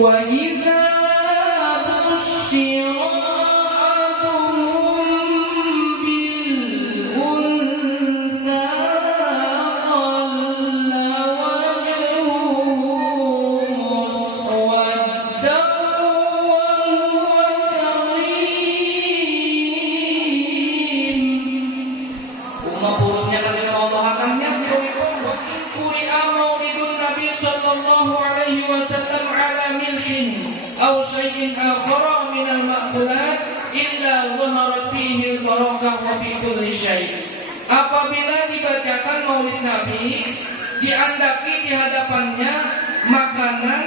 وإذا بشر أحدهم بالأنثى ظل وجهه مسودا وهو كظيم. Umapurutnya ketika Allah akannya sekalipun Quri'a maulidun Nabi sallallahu alaihi wasallam ala milhin aw syai'in akhara min al-ma'kulat illa zaharat fihi al-barakah wa fi kulli syai'. Apabila dibacakan maulid Nabi, diandaki di hadapannya makanan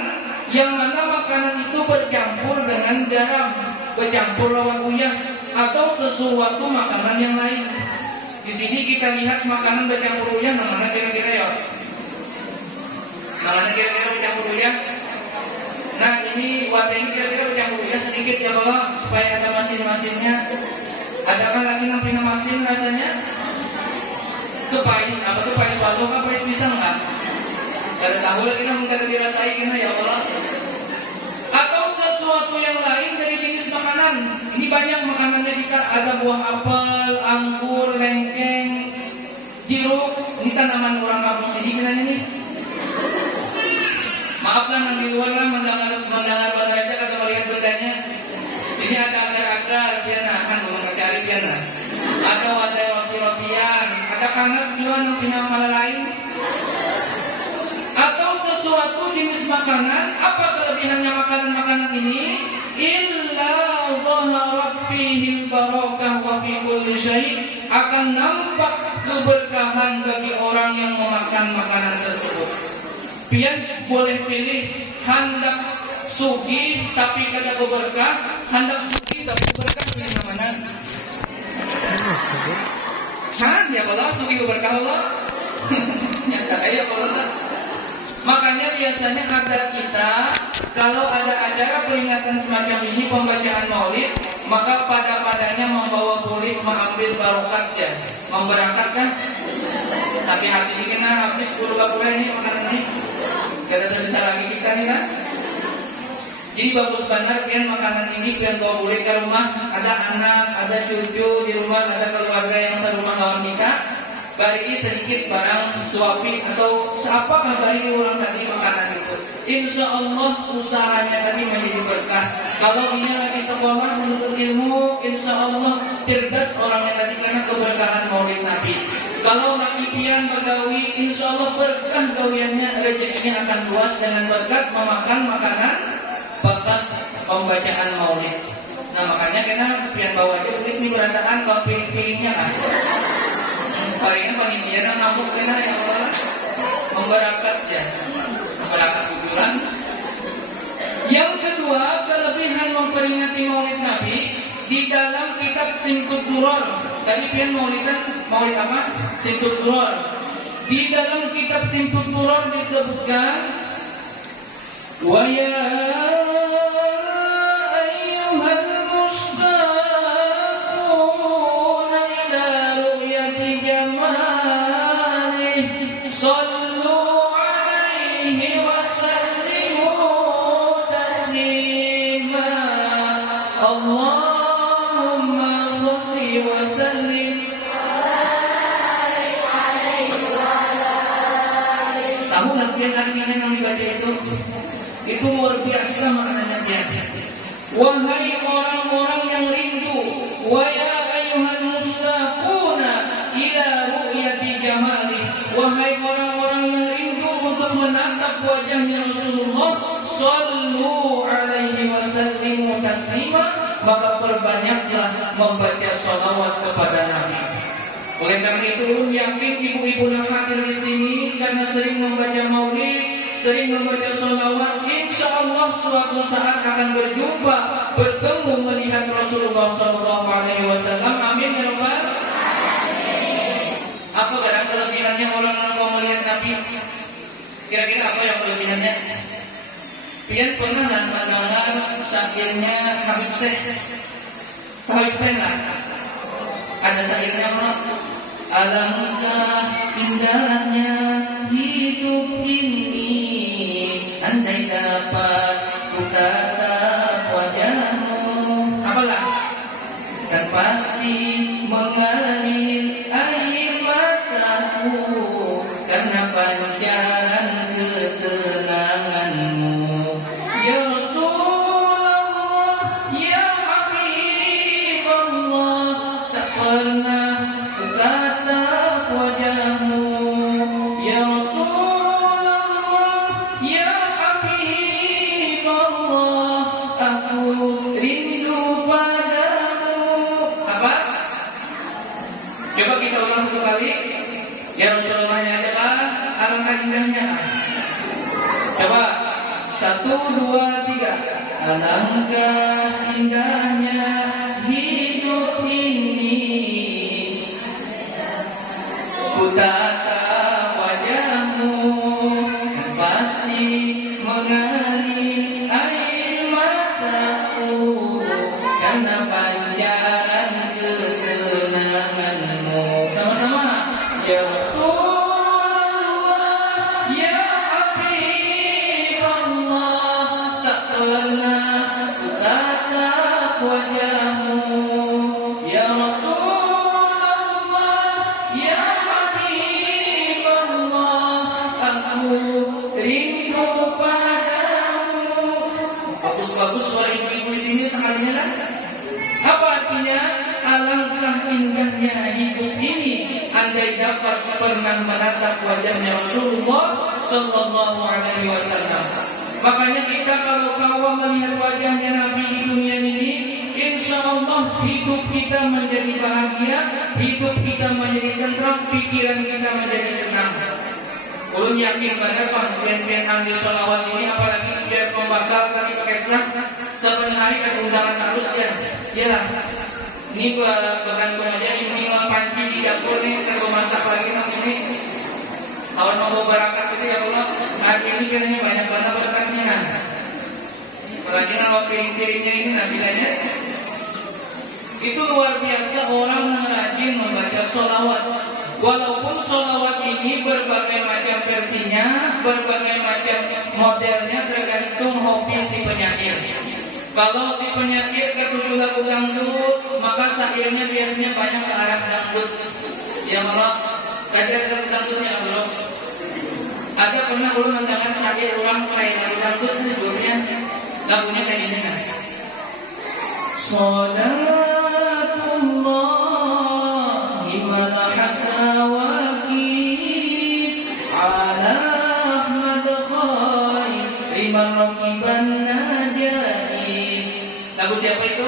yang mana makanan itu bercampur dengan garam, bercampur lawan uyah atau sesuatu makanan yang lain. Di sini kita lihat makanan bercampur uyah, namanya kira-kira ya. Namanya kira-kira bercampur uyah. Nah ini wadah ini kira-kira bercampur uyah sedikit ya Allah, supaya ada masin-masinnya. Adakah lagi nampina masin rasanya? Itu pais, apa tuh pais waluh, apa pais pisang enggak? Gak ada tahu lagi lah, mungkin dirasain ya Allah. Atau sesuatu yang lain dari jenis makanan. Ini banyak makanannya kita, ada buah apel, anggur, lengkeng, jeruk. Ini tanaman orang kampung sini kiranya nih. Maaflah yang di luar lah mendengar pada aja kata melihat bedanya. Ini ada agar-agar piana, kan belum cari piana. Ada wadah roti-rotian, ada kanas juga punya hal lain. Atau sesuatu jenis makanan, apa kelebihannya makanan-makanan ini? Illa zaharat fihi al-barakah wa fi kulli syai', akan nampak keberkahan bagi orang yang memakan makanan tersebut. Pian boleh pilih hendak sugih tapi kada berkah, hendak sugih tapi berkah, pilih yang mana? Ya Allah, sugih berkah Allah. Nyata kayak Allah. Makanya biasanya adat kita kalau ada acara peringatan semacam ini, pembacaan maulid, maka pada-padanya membawa kulit mengambil barokatnya, memberangkatkan. Hati-hati dikit nah, habis 10 bakul ini makanan ini. Gak ada tersisa lagi kita nih kan. Jadi bagus banget pian makanan ini pian bawa kulit ke rumah. Ada anak, ada cucu di rumah, ada keluarga yang serumah lawan kita. Bari sedikit barang suapi atau seapakah bari orang tadi makanan itu. Insya Allah usahanya tadi menjadi berkah. Kalau ini lagi sekolah menuntut ilmu, insya Allah cerdas orangnya tadi karena keberkahan maulid Nabi. Kalau lagi pian bergawi, insya Allah berkah gawiannya, rezekinya akan luas dengan berkat memakan makanan bekas pembacaan maulid. Nah makanya kena pian bawa aja unik nih berantakan kalau pilih-pilihnya kan. Palingnya panitia dan ngamuk kena ya Allah, memberakat ya, memberakat kuburan. Yang kedua, kelebihan memperingati maulid Nabi di dalam kitab Simtud Duror. Tadi pian maulid apa? Simtud Duror. Di dalam kitab Simtud Duror disebutkan, wa ya artinya yang dibaca itu luar biasa maknanya dia. Wahai orang-orang yang rindu, wa ya ayyuhal mushtaquna ila ru'yati jamali, wahai orang-orang yang rindu untuk menatap wajahnya Rasulullah, sallu alaihi wasallimu taslima, maka perbanyaklah membaca salawat kepada Nabi. Oleh karena itu, yakin ibu-ibu yang hadir di sini karena sering membaca maulid, sering membaca sholawat, insya Allah suatu saat akan berjumpa, bertemu melihat Rasulullah SAW. Amin ya Rabbal alamin. Apa kadang kelebihannya orang yang mau melihat Nabi? Kira-kira apa yang kelebihannya? Pian pernah mendengar syairnya Habib Syekh. Habib Syekh lah. Ada syairnya Allah. Alangkah indahnya hidup ini, andai dapat ku 1, 2, 3. Alangkah indahnya hidup ini, ku tatap wajahmu, pasti mengalir air mataku karena panjang ketenanganmu. Sama-sama. Ya Rasulullah, ya Habib Allah, tak pernah ku tatap wajahmu. Ya Rasulullah, ya Habib Allah, aku rindu padamu. Bagus-bagus suara ibu-ibu di sini sekalinya kan? Apa artinya? Alangkah indahnya hidup ini andai dapat pernah menatap wajahnya Rasulullah Sallallahu Alaihi Wasallam. Makanya kita kalau kawan melihat wajahnya Nabi di dunia ini, insya Allah hidup kita menjadi bahagia, hidup kita menjadi tentram, pikiran kita menjadi tenang. Ulun yakin benar pian-pian ahli sholawat ini, apalagi biar pembakal tadi pakai sak, sepanjang hari ada undangan terus ya. Iyalah. Ini bagantung aja ini panci di dapur nih, kita masak lagi nanti ini. Tahun mau barakat itu ya Allah. Hari ini kiranya banyak banget berkatnya. Apalagi kalau piring-piringnya ini nabilanya. Itu luar biasa orang yang rajin membaca sholawat. Walaupun sholawat ini berbagai macam versinya, berbagai macam modelnya, tergantung hobi si penyair. Kalau si penyair ketujuh lagu dangdut, maka syairnya biasanya banyak ke arah dangdut. Ya malah, tadi ada lagu dangdutnya belum? Ada pernah belum mendengar syair orang kayak lagu dangdut judulnya? Lagunya kayak gini kan? Salatullah malahaka waqif ala Ahmad khair liman raqiban najai. Lagu siapa itu?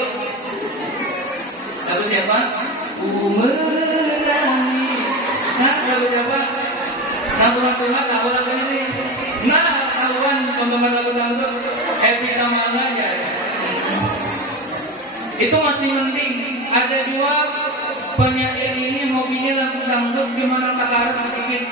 Lagu siapa? Ku menangis. Nah, lagu siapa? Natullah lagu ini. Nah, kawan penggemar lagu dangdut, Happy Tamala aja. Itu masih penting. Ada dua penyair ini hobinya lagu dangdut, gimana tak harus sedikit.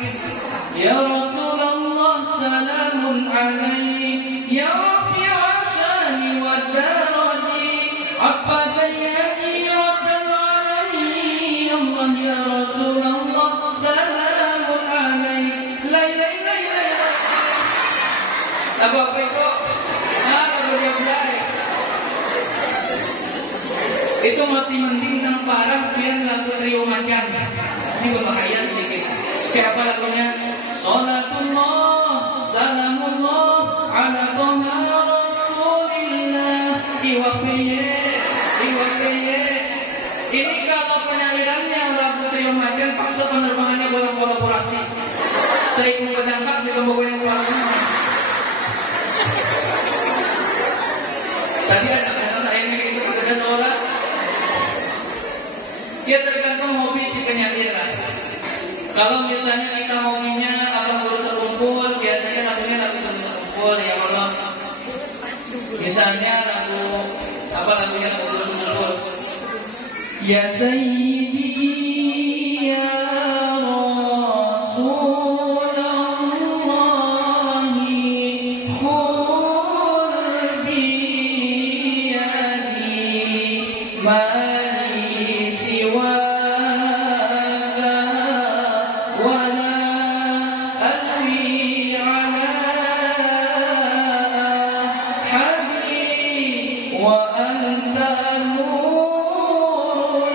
Ya Rasulullah salamun alaik, ya Rafi'a syani wa daraji, apa bayani raddal alaihi. Allah ya Rasulullah salamun alaik. Lay. Lagu apa itu? Lagu dia. Itu masih mending tentang parah biar lagu trio macan. Ini berbahaya sedikit. Kayak apa lagunya? Salatullah salamullah ala toha rasulillah iwafiye. Ini kalau penyairannya lagu trio macan, paksa penerbangannya boleh kolaborasi. Sering berdampak, sering membawa yang tadi ada saya ini itu ada seorang. Ya tergantung hobi si penyair lah. Kalau misalnya kita hobinya apa ngurus rumput, biasanya lagunya lagu rumput ya Allah. Misalnya lagunya lagu ngurus rumput. Ya Sayyidi ya Rasulullah khul biyadi mali siwaka wala alwi ala habli wa anta nurul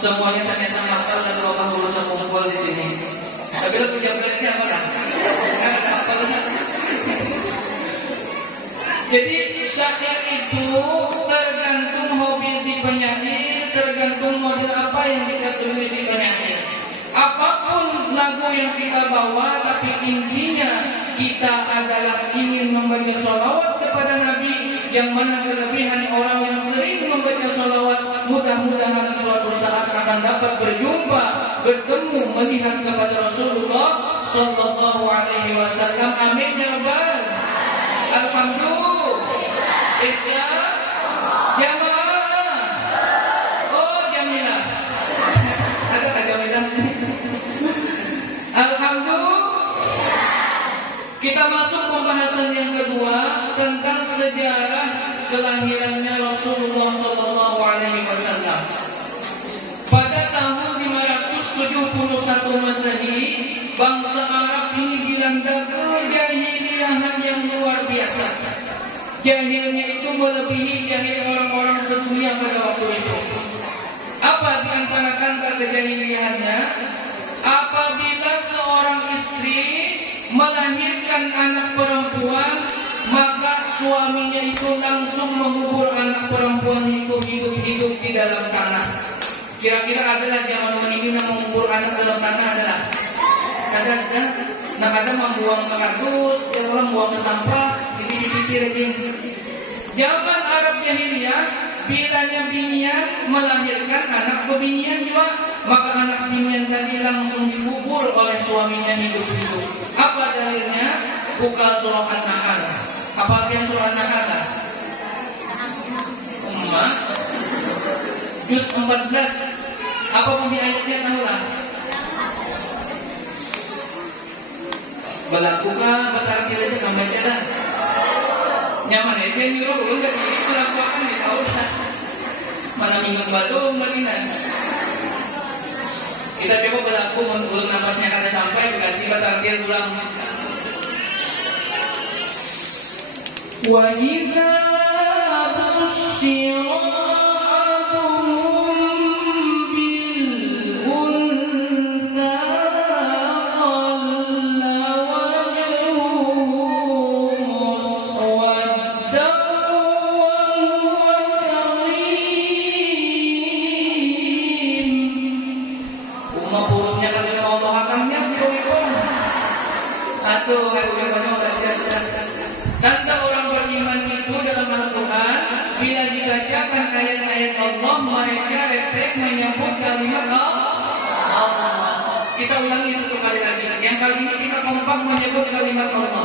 semuanya ternyata hafal dan loba urusan kumpul di sini. Tapi lagu Jabret ini apa kan? Kan ada hafal kan? Jadi syair itu tergantung hobi si penyanyi, tergantung model apa yang kita tulis si penyanyi. Apapun lagu yang kita bawa, tapi intinya kita adalah ingin membaca sholawat kepada Nabi, yang mana kelebihan orang yang sering membaca sholawat, mudah-mudahan suatu saat akan dapat berjumpa, bertemu, melihat kepada Rasulullah Sallallahu Alaihi Wasallam. Amin ya Rabbal. Alhamdulillah. Insya jamaah. Oh Jamilah. Ada tak Jamilah? Alhamdulillah. Kita masuk pembahasan yang kedua tentang sejarah kelahirannya Rasulullah Sallallahu Alaihi Wasallam. Pada tahun 571 Masehi, bangsa Arab ini dilanda kejahiliahan yang luar biasa. Jahilnya itu melebihi jahil orang-orang sedunia pada waktu itu. Apa di antara kata kejahiliahannya? Apabila seorang istri melahirkan anak perempuan, maka suaminya itu langsung mengubur anak perempuan itu hidup-hidup di dalam tanah. Kira-kira adalah zaman ini yang mengubur anak dalam tanah adalah ada. Nah ada membuang ke kardus, yang orang buang ke sampah, ditipir-tipir. Zaman Arab Jahiliyah, bilanya binian melahirkan anak bebinian juga, maka anak binian tadi langsung dikubur oleh suaminya hidup-hidup. Apa dalilnya? Buka surah An-Nahl. Apa artinya surah An-Nahl? Ummah juz 14. Apa bunyi ayatnya tahu lah? Balakukah batar aja kamu aja lah. Nyaman ya, dia nyuruh ulun dari itu lakukan di tahu lah. Mana minggu baru malinan. Kita coba berlaku ulun napasnya kada sampai berganti batar dia ulang. Wa idza busyira tanda orang beriman itu dalam Al-Quran, bila dibacakan ayat-ayat Allah, mereka refleks menyambut kalimat Allah. Kita ulangi satu kali lagi. Yang kali ini kita kompak menyebut kalimat Allah.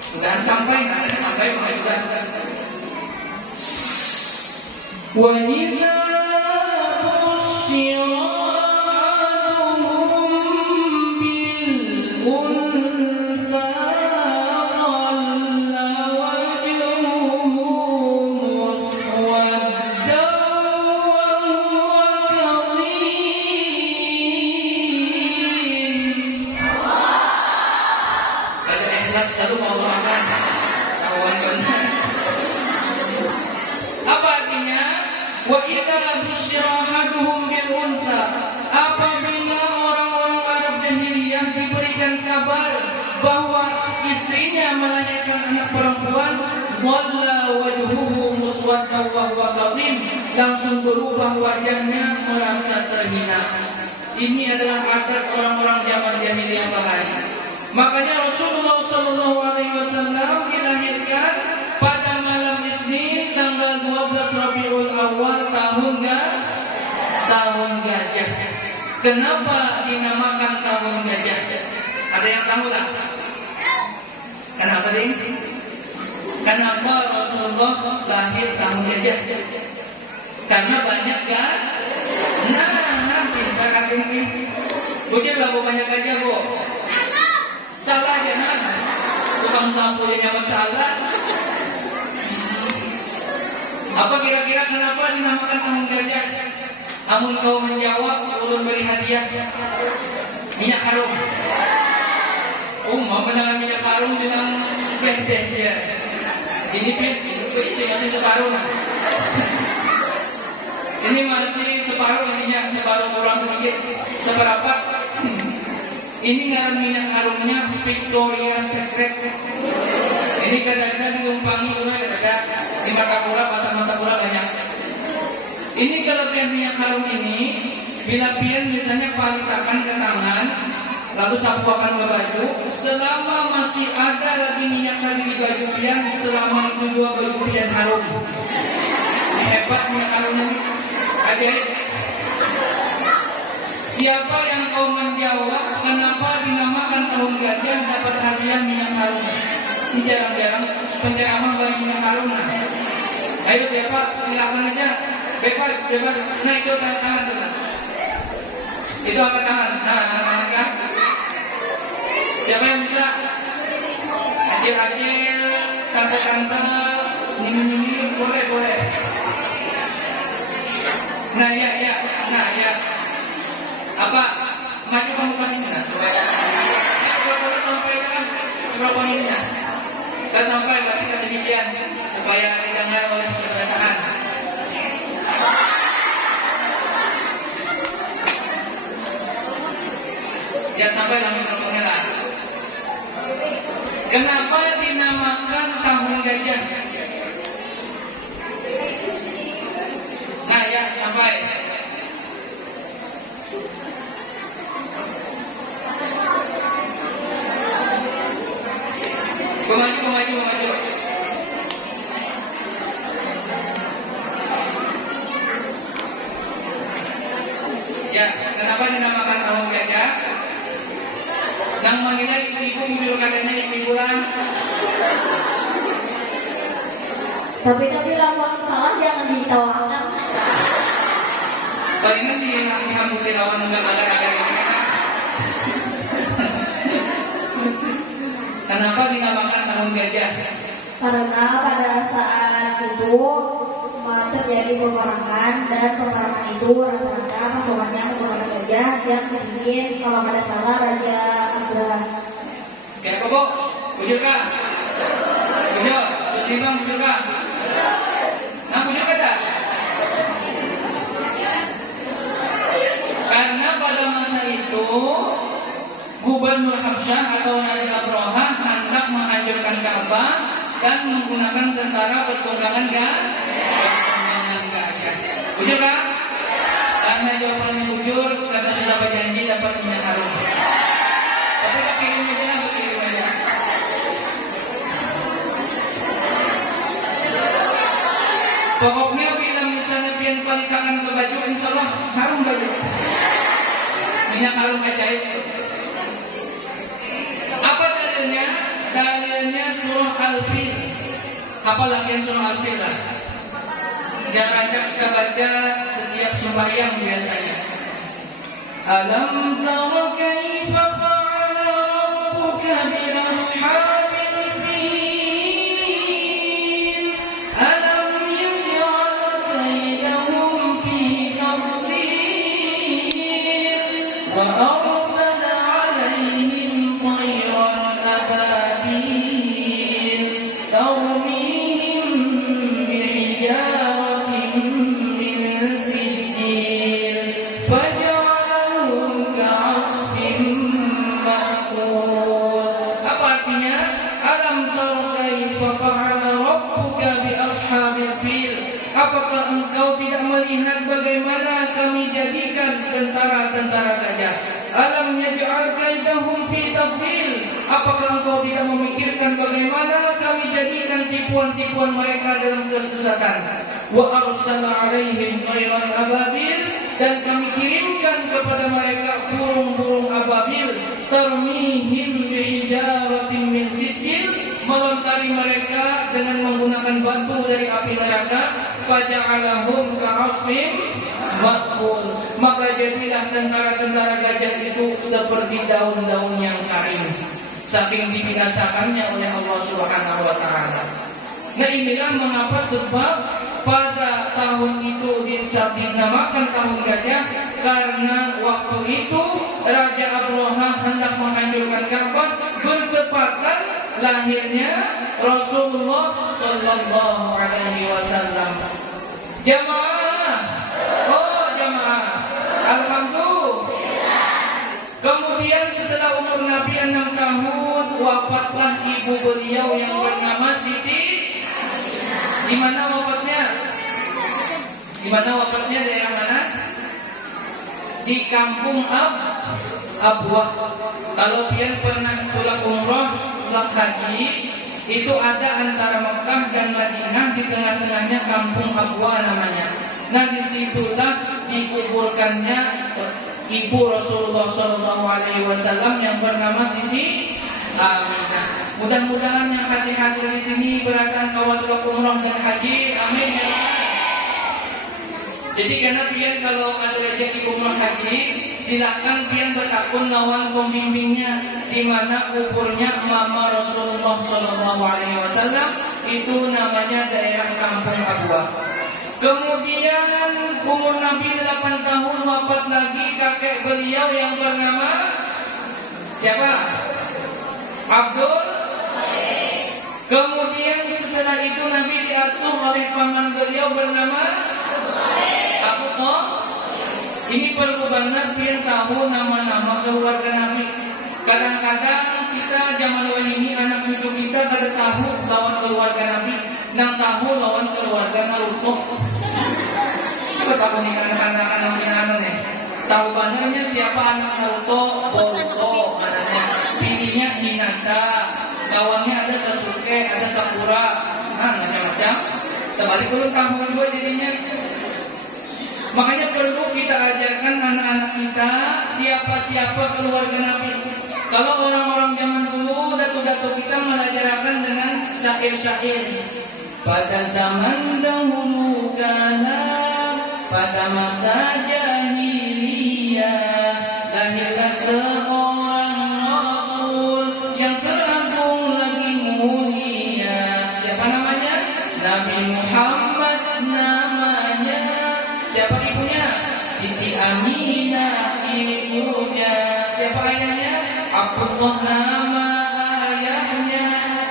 Sudah sampai, sampai sudah. Wa idza busyira lalu mau makan kawan benar. Apa artinya? Wa idza busyira ahaduhum bil untha. Apabila orang-orang Arab Jahiliyah diberikan kabar bahwa istrinya melahirkan anak perempuan, dhalla wajhuhu muswaddan wa huwa kadhim, langsung berubah wajahnya merasa terhina. Ini adalah adat orang-orang zaman jahiliyah bahaya. Makanya Rasulullah Sallallahu Alaihi Wasallam dilahirkan pada malam Isnin tanggal 12 Rabiul Awal tahun gajah. Kenapa dinamakan tahun gajah? Ada yang tahu lah? Kenapa ding? Kenapa Rasulullah lahir tahun gajah? Karena banyak kan? Nah, pintar kaki ini. Bukan lah banyak gajah bu. Salah jangan, tukang sapu yang nyaman salah. Apa kira-kira kenapa dinamakan tahun gajah? Amun kau menjawab, ulun beri hadiah minyak harum. Mau menangan minyak harum dengan deh ya. Ini pun itu isi masih separuh lah. Ini masih separuh isinya, separuh kurang sedikit. Seberapa? Ini ngaran minyak harumnya Victoria Secret. Ini kadang-kadang dilumpangi kadang-kadang di Martapura, pasar Martapura banyak. Ini kelebihan minyak harum ini, bila pian misalnya palitakan ke tangan, lalu sapuakan ke baju, selama masih ada lagi minyak tadi di baju pian, selama itu dua baju pian harum. Ini hebat minyak harumnya nih. Adik-adik, siapa yang kau menjawab kenapa dinamakan tahun gajah dapat hadiah minyak harum? Ini jarang-jarang penceramah bagi minyak harum. Nah, ayo siapa? Silakan aja, bebas. Nah itu angkat tangan tuh. Itu angkat tangan. Nah, angkat. Siapa yang bisa? Acil-acil, tante-tante, nini-nini, boleh. Nah ya. Apa? Maju kamu pas ini nah, supaya mikrofonnya sampai kan mikrofon ini nah. Kalau sampai berarti kasih bijian supaya didengar oleh peserta tangan. Jangan sampai dalam mikrofonnya lah. Kenapa dinamakan tahun gajah? Nah ya sampai. Maju. Ya, kenapa dinamakan tahun gajah? Dan menilai ibu judul katanya ibu-ibuan. Tapi lamun salah jangan ditawakan. Palingan dihambuti lawan enggak ada ini. Kenapa dinamakan tahun gajah? Karena pada saat itu terjadi peperangan dan peperangan itu rata-rata pasukannya menggunakan gajah yang mungkin kalau pada salah Raja Abraha. Oke, Bobo, bujur kah? Bujur, Bang, bujur kah? Nah, bujur kah? Karena pada masa itu Gubernur Habsyah atau Raja Abraha hendak menghancurkan Ka'bah dan menggunakan tentara bertunggangan gajah. Bujur kan? Karena jawabannya bujur, karena sudah berjanji dapat minyak harum. Tapi pakai ini aja. Pokoknya bila misalnya pian palikakan ke baju, insya Allah harum baju. Minyak harum ajaib. Apa dalilnya? Dalilnya surah Al-Fil. Apa latihan surah Al-Fil lah? Jangan kita baca setiap sembahyang biasanya. Alam tara kaifa fa'ala rabbuka bi ashabil fil. Alam yaj'al kaydahum fi tadlil. Wa arsala 'alaihim tayran ababil. Tarmihim bihijaratin min sijil. Faj'alahum ka'asfin ma'kul. Apa artinya? Alam tara kaifa fa'ala rabbuka bi ashabil fil. Apakah engkau tidak melihat bagaimana kami jadikan tentara-tentara gajah? Alam yaj'al kaidahum fi tadlil. Apakah engkau tidak memikirkan bagaimana kami jadikan tipuan-tipuan mereka dalam kesesatan? Wa arsala 'alaihim tayran ababil, dan kami kirimkan kepada mereka burung-burung ababil, tarmihim bihijaratin min sijil, melontari mereka dengan menggunakan batu dari api neraka. Faja'alahum ka'asfin ma'kul. Maka jadilah tentara-tentara gajah itu seperti daun-daun yang kering, saking dibinasakannya oleh Allah Subhanahu wa taala. Nah, inilah mengapa sebab pada tahun itu dinamakan tahun gajah, karena waktu itu Raja Abraha hendak menghancurkan Ka'bah, bertepatan lahirnya Rasulullah sallallahu alaihi wasallam. Jamaah, wafatlah ibu beliau yang bernama Siti. Di mana wafatnya? Di mana wafatnya? Daerah mana? Di kampung Abwah. Kalau pian pernah pulang umroh, pulang haji, itu ada antara Mekah dan Madinah, di tengah-tengahnya kampung Abwah namanya. Nah, disitulah dikuburkannya ibu Rasulullah SAW yang bernama Siti Aminah. Mudah-mudahan yang hadir-hadir di sini beratan kawat umroh dan haji, amin ya. Jadi karena pian kalau ada rezeki umroh haji, silakan pian bertakun lawan pembimbingnya, di mana kuburnya Mama Rasulullah SAW, itu namanya daerah kampung Abwah. Kemudian umur Nabi 8 tahun wafat lagi kakek beliau yang bernama siapa? Abdul. Kemudian setelah itu Nabi diasuh oleh paman beliau bernama Abu Thalib. Ini perlu banget biar tahu nama-nama keluarga Nabi. Kadang-kadang kita zaman ini anak cucu kita kada tahu lawan keluarga Nabi, nang tahu lawan keluarga Naruto. Coba tahu nih anak-anak nih. Tahu bandarnya siapa anak Naruto? Boruto, anaknya. Bininya Hinata. Kawannya ada Sasuke, ada Sakura. Nah, macam-macam. Terbalik belum tahu juga jadinya. Makanya perlu kita ajarkan anak-anak kita siapa-siapa keluarga Nabi. Kalau orang-orang zaman dulu, datuk-datuk kita mengajarkan dengan syair-syair. Pada zaman dahulu kala, pada masa jahiliyah, lahirlah seorang Rasul yang teragung lagi mulia. Siapa namanya? Nabi Muhammad namanya. Siapa ibunya? Siti Aminah ibunya. Siapa ayahnya? Abdullah nama ayahnya.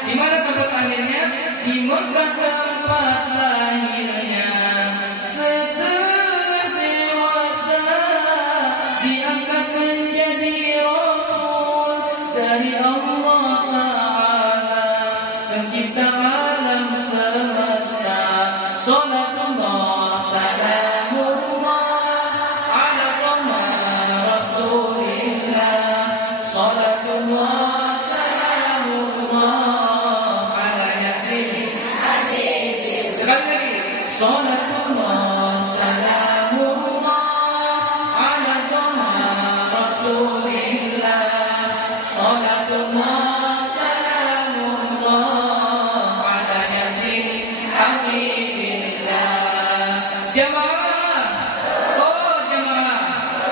Di mana tempat lahirnya? Di Mekah tempat lahirnya. Setelah dewasa diangkat menjadi Rasul dari Allah Ta'ala, pencipta alam semesta. Salatullah salamullah ala Taha Rasulillah. Salatullah salamullah ala Yasin Habibie. Sekali lagi. Salatullah salamullah ala Taha Rasulillah. Salatullah salamullah ala Yasin Habibillah. Jamaah. Oh jamaah.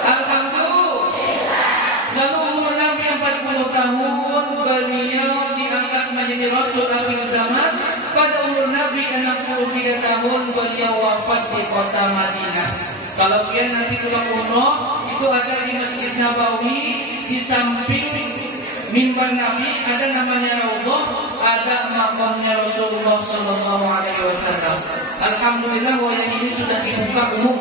Alhamdulillah. Lalu umur Nabi 40 tahun beliau diangkat menjadi Rasul akhir zaman. Pada umur Nabi 63 tahun beliau wafat di kota Madinah. Kalau kalian nanti pulang umroh, itu ada di Masjid Nabawi, di samping mimbar Nabi ada namanya Raudhah, ada makamnya Rasulullah SAW. Alhamdulillah wayang ini sudah dibuka umum.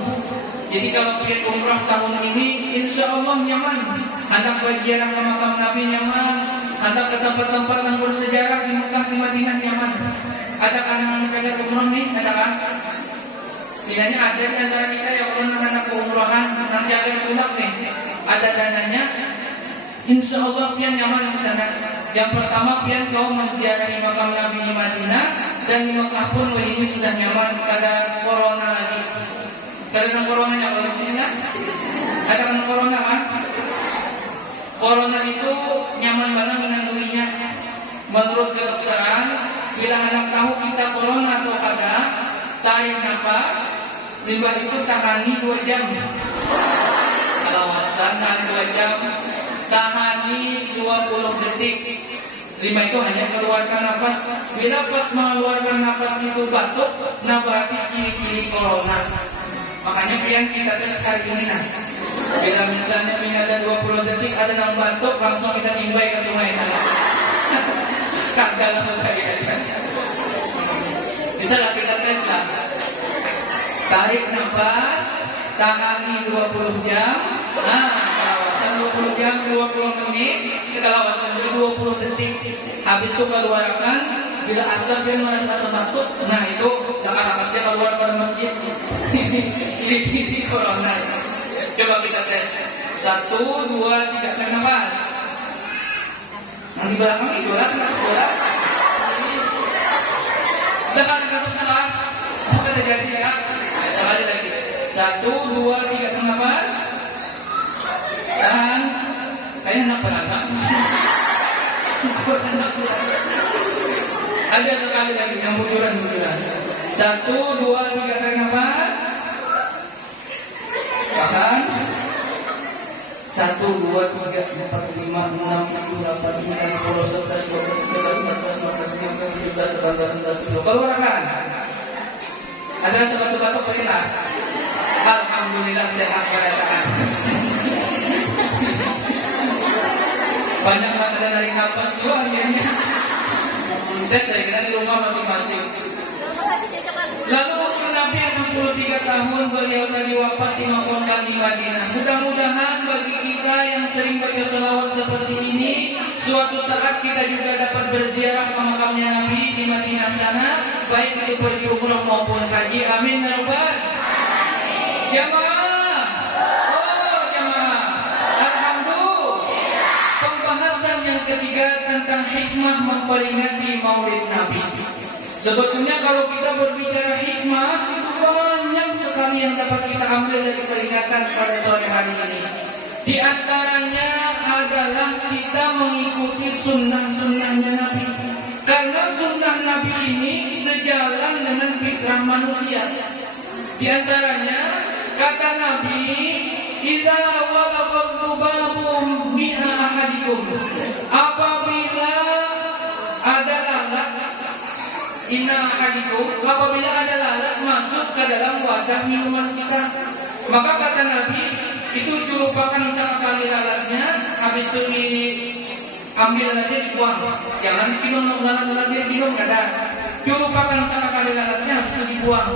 Jadi kalau kalian umrah tahun ini, insya Allah nyaman. Hendak berziarah ke makam Nabi nyaman. Hendak ke tempat-tempat yang bersejarah di Mekah, di Madinah nyaman. Ada anak-anak pengen umrah nih, ada kan? Tidaknya ada di antara kita yang pernah anak umrahan, nang jaga pulang nih. Ada dananya. Insya Allah pian nyaman di sana. Yang pertama pian kau menziarahi makam Nabi di Madinah, dan di Mekah pun ini sudah nyaman. Kada corona lagi. Kada coronanya kalau di sini kan? Ada kan corona kan? Corona itu nyaman banget menanggungnya. Menurut kedokteran, bila anak tahu kita corona atau kada, tarik nafas, limbah itu tahani 2 jam. Alawasan tahan 2 jam. Tahani 20 detik. 5 itu hanya keluarkan nafas. Bila pas mengeluarkan nafas itu batuk, nah berarti ciri-ciri corona. Makanya pian kita tes hari ini nah. Bila misalnya ada 20 detik ada yang batuk, langsung bisa nimbai ke sungai sana. Kak dalam bahaya. Bisa lah kita tes lah. Tarik nafas, tahani 20 jam. Nah, kawasan 20 jam 20 menit kalau waspada 20 detik habis itu keluarkan bila asar dia merasa batuk nah itu jangan pasti keluar dari masjid ini corona coba kita tes 1, 2, 3 tarik nafas yang di belakang itu lah suara sudah kan terus nafas apa terjadi ya sama aja lagi 1, 2, 3 tarik nafas dan kayaknya enak beranak ada sekali lagi yang bujuran 1, 2, 3 tarik nafas bahkan 1, 2, 3, 4, 5, 6, 7, 8, 9, 10, 11, 12, 13, 14, 15, 16, 17, 18, 19, 20 keluarkan ada sebat-sebat perintah alhamdulillah sehat keadaan banyak ada dari nafas dulu akhirnya tes saya kira di rumah masing-masing. Lalu umur Nabi 63 tahun beliau tadi wafat di makamkan di Madinah. Mudah-mudahan bagi kita yang sering baca selawat seperti ini, suatu saat kita juga dapat berziarah ke makamnya Nabi di Madinah sana, baik itu pergi umrah maupun haji. Amin ya rabbal alamin. Jamaah, oh jamaah, alhamdulillah. Pembahasan yang ketiga tentang hikmah memperingati Maulid Nabi. Sebetulnya kalau kita berbicara hikmah itu banyak sekali yang dapat kita ambil dari peringatan pada sore hari ini. Di antaranya adalah kita mengikuti sunnah-sunnahnya Nabi. Karena sunnah Nabi ini sejalan dengan fitrah manusia. Di antaranya kata Nabi, "Idza walaqal dhubabu bi'a ahadikum." Apabila ada lalat Inna ahadikum, apabila ada lalat masuk ke dalam wadah minuman kita, maka kata Nabi itu dilupakan sekali lalatnya, habis itu ambil aja dibuang, jangan diminum lalat dia minum ada, dilupakan sekali lalatnya, habis itu dibuang.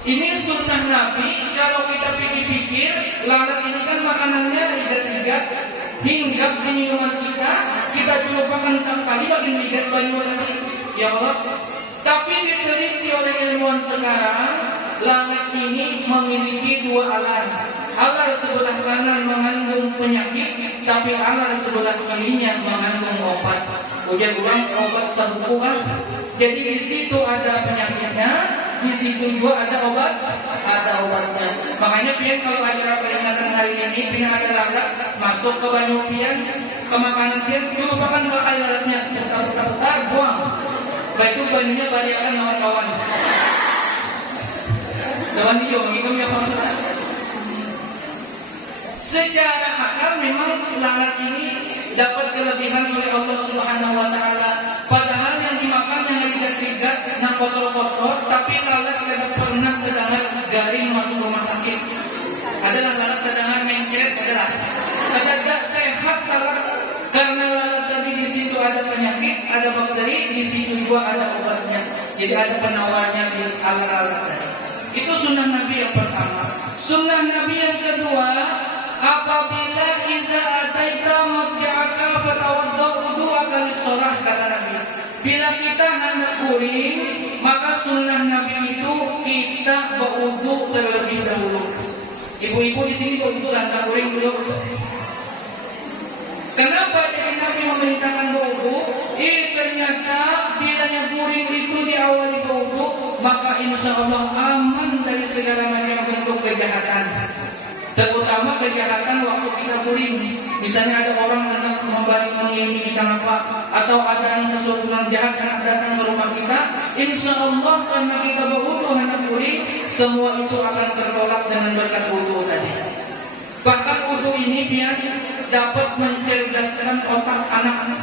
Ini sunnah Nabi. Kalau kita pikir-pikir, lalat ini kan makanannya ligat-ligat, hinggap di minuman kita dilupakan sekali bagian ligat banyu tadi. Ya Allah. Tapi diteliti oleh ilmuwan sekarang, lalat ini memiliki dua alar. Alar sebelah kanan mengandung penyakit, tapi alar sebelah kirinya mengandung obat. Ujian ulang obat sembuhan. Jadi di situ ada penyakitnya, di situ juga ada obatnya. Makanya pian kalau acara peringatan hari ini, pian ada lalat masuk ke banyu pian, ke makanan pian, dilupakan sekali lalatnya, putar-putar, buang. Baik itu banyunya bariakan kawan-kawan. Kawan hijau, minum ya kawan. Secara akal memang lalat ini dapat kelebihan oleh Allah Subhanahu Wa Taala. Padahal yang dimakan yang ligat-ligat, yang kotor-kotor, tapi lalat tidak pernah terdengar garing masuk rumah sakit. Adalah lalat terdengar mencret, adalah. Tidak sehat lalat. Karena lalat tadi di situ ada penyakit, ada bakteri, di situ juga ada obatnya. Jadi ada penawarnya di alat-alat tadi. Itu sunnah Nabi yang pertama. Sunnah Nabi yang kedua, apabila idza ataita mabja'aka fatawadda wudu'aka lis-shalah, kata Nabi. Bila kita hendak kuring, maka sunnah Nabi itu kita berwudu terlebih dahulu. Ibu-ibu di sini betul hendak kuring dulu. Kenapa jadi Nabi memerintahkan berwudu? Ternyata bila yang kuring itu diawali berwudu, maka insya Allah aman dari segala macam bentuk kejahatan. Terutama kejahatan waktu kita kuring. Misalnya ada orang hendak mengilmi kita apa, atau ada sesuatu yang jahat yang datang ke rumah kita, insya Allah karena kita berwudu hendak kuring, semua itu akan tertolak dengan berkat wudu tadi. Bahkan wudu ini biar dapat mencerdaskan otak anak-anak.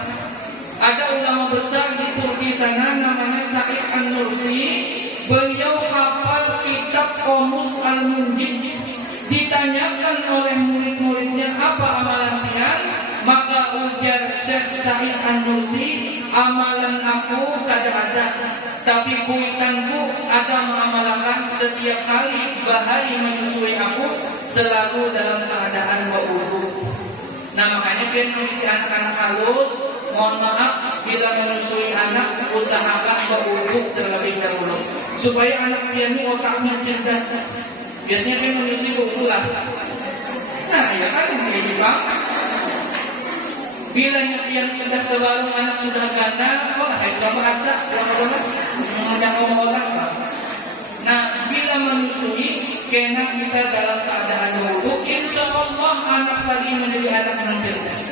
Ada ulama besar di Turki sana namanya Sa'id An-Nursi. Beliau hafal kitab Qomus Al-Munjid. Ditanyakan oleh murid-muridnya apa amalan pian, maka ujar Syekh Sa'id An-Nursi, amalan aku tidak ada, tapi kuitanku ada mengamalkan setiap kali bahari menyusui aku selalu dalam keadaan berwudu. Nah makanya pian mengisi anak-anak halus, mohon maaf bila menyusui anak usahakan berwudhu terlebih dahulu supaya anak pian ini otaknya cerdas. Biasanya pian menyusui wudhu lah. Nah ya kan ini bang. Bila pian sudah terbaru anak sudah ganda, olah itu merasa jangan olah. Nah bila menyusui kena kita dalam keadaan wudhu, insya Allah anak tadi menjadi anak yang cerdas.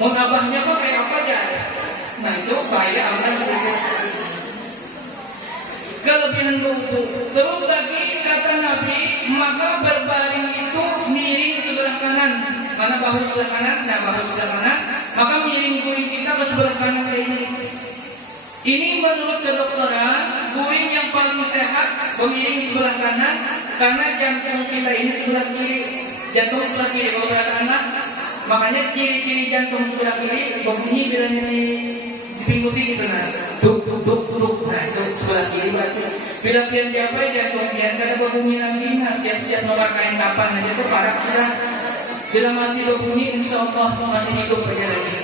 Mau abahnya kok kayak apa aja? Nah itu bahaya Allah sedikit. Kelebihan wudhu. Terus lagi kata Nabi, maka berbaring itu miring sebelah kanan. Mana bahu sebelah kanan? Nah bahu sebelah kanan. Maka miring guring kita ke sebelah kanan kayak ini. Ini menurut kedokteran, guring yang paling sehat bermiring sebelah kanan karena jantung kita ini sebelah kiri. Jantung sebelah kiri kalau perhatikanlah. Makanya ciri-ciri jantung sebelah kiri berbunyi bila dipingguti gitu nah. Duk duk duk duk. Nah itu sebelah kiri berarti. Bila pian diapai jantung pian kada berbunyi lagi, nah siap-siap nomor kain kapan aja tuh parah sudah. Bila masih berbunyi insya Allah masih hidup aja lagi.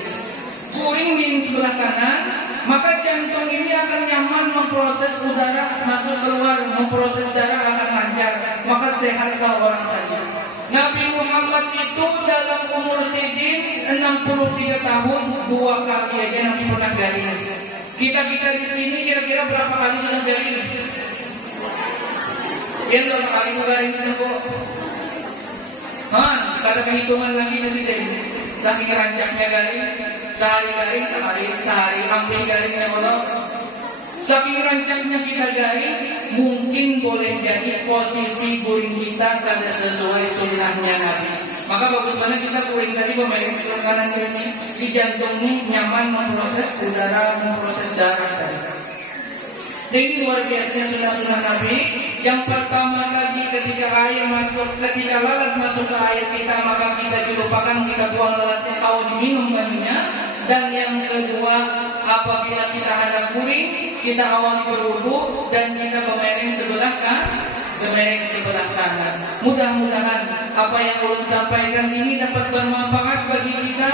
Guring miring sebelah kanan, maka jantung ini akan nyaman memproses udara masuk keluar, memproses darah akan lancar, maka sehatlah orang tadi. Nabi Muhammad itu dalam umur sizin 63 tahun 2 kali aja Nabi pernah garing. Kita di sini kira-kira berapa kali sudah garing? Ya berapa kali garing sudah? Ada kehitungan lagi di sini. Saking rancaknya garing, sehari garing, sehari hampir garingnya Allah. Saking rancaknya kita garing, mungkin boleh jadi posisi guring kita kada sesuai sunnahnya Nabi. Maka bagus banget kita guring tadi pemiring sebelah kanan ini, di jantung ini nyaman memproses udara, memproses darah tadi. Dan ini luar biasanya sunnah-sunnah Nabi. Yang pertama tadi ketika lalat masuk ke air kita, maka kita dilupakan, kita buang lalatnya atau diminum bajunya. Dan yang kedua, apabila kita hendak guring, kita awali berwudu dan kita bermiring sebelah kanan. Mudah-mudahan apa yang ulun sampaikan ini dapat bermanfaat bagi kita,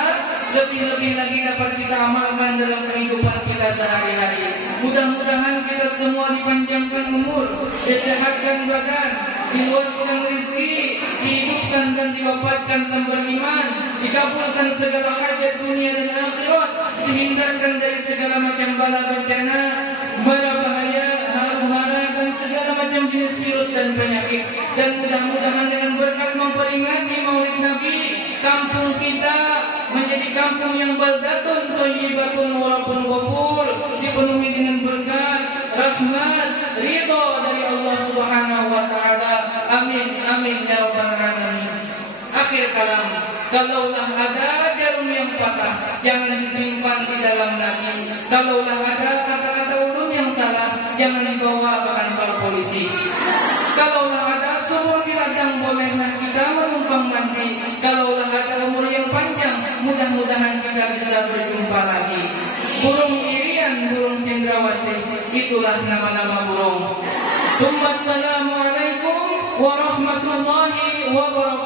lebih-lebih lagi dapat kita amalkan dalam kehidupan kita sehari-hari. Mudah-mudahan kita semua dipanjangkan umur, disehatkan badan, diluaskan rezeki, dihidupkan dan diwafatkan dalam beriman, dikabulkan segala hajat dunia dan akhirat, dihindarkan dari segala macam bala bencana, mara bahaya, huru-hara dan segala macam jenis virus dan penyakit. Dan mudah-mudahan dengan berkat memperingati Maulid Nabi, kampung kita menjadi kampung yang baldatun thayyibatun walaupun ghafur, dipenuhi dengan berkat, rahmat, ridha dari Allah Subhanahu wa taala. Amin amin ya rabbal alamin. Akhir kalam, kalaulah ada jarum yang patah, jangan disimpan di dalam nasi. Kalaulah ada kata-kata ulun yang salah, jangan dibawa ke kantor polisi. Kalaulah ada sumur di ladang, bolehlah kita menumpang mandi. Kalaulah ada umur yang panjang, mudah-mudahan kita bisa berjumpa lagi. Burung irian, burung cendrawasih, itulah nama-nama burung. Assalamualaikum warahmatullahi wabarakatuh.